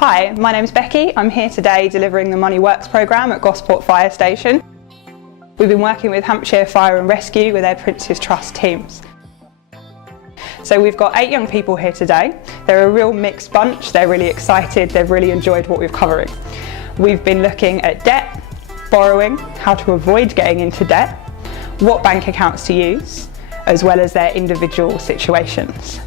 Hi, my name's Becky. I'm here today delivering the Money Works programme at Gosport Fire Station. We've been working with Hampshire Fire and Rescue with their Prince's Trust teams. So we've got 8 young people here today. They're a real mixed bunch. They're really excited. They've really enjoyed what we're covering. We've been looking at debt, borrowing, how to avoid getting into debt, what bank accounts to use, as well as their individual situations.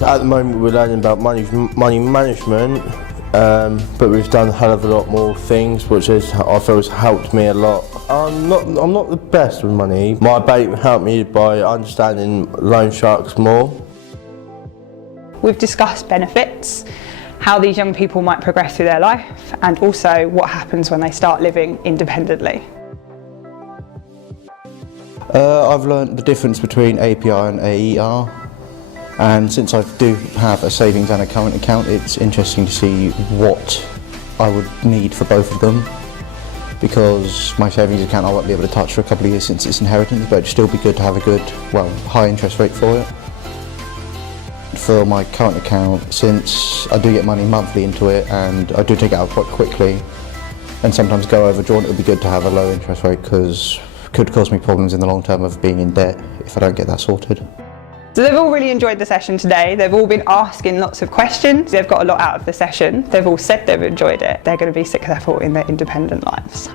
At the moment we're learning about money management, but we've done a hell of a lot more things which I feel has helped me a lot. I'm not the best with money. My bank helped me by understanding loan sharks more. We've discussed benefits, how these young people might progress through their life, and also what happens when they start living independently. I've learnt the difference between API and AER. And since I do have a savings and a current account, it's interesting to see what I would need for both of them, because my savings account I won't be able to touch for a couple of years since it's inheritance, but it'd still be good to have a good, high interest rate for it. For my current account, since I do get money monthly into it and I do take it out quite quickly and sometimes go overdrawn, it would be good to have a low interest rate because it could cause me problems in the long term of being in debt if I don't get that sorted. So they've all really enjoyed the session today. They've all been asking lots of questions. They've got a lot out of the session. They've all said they've enjoyed it. They're going to be successful in their independent lives.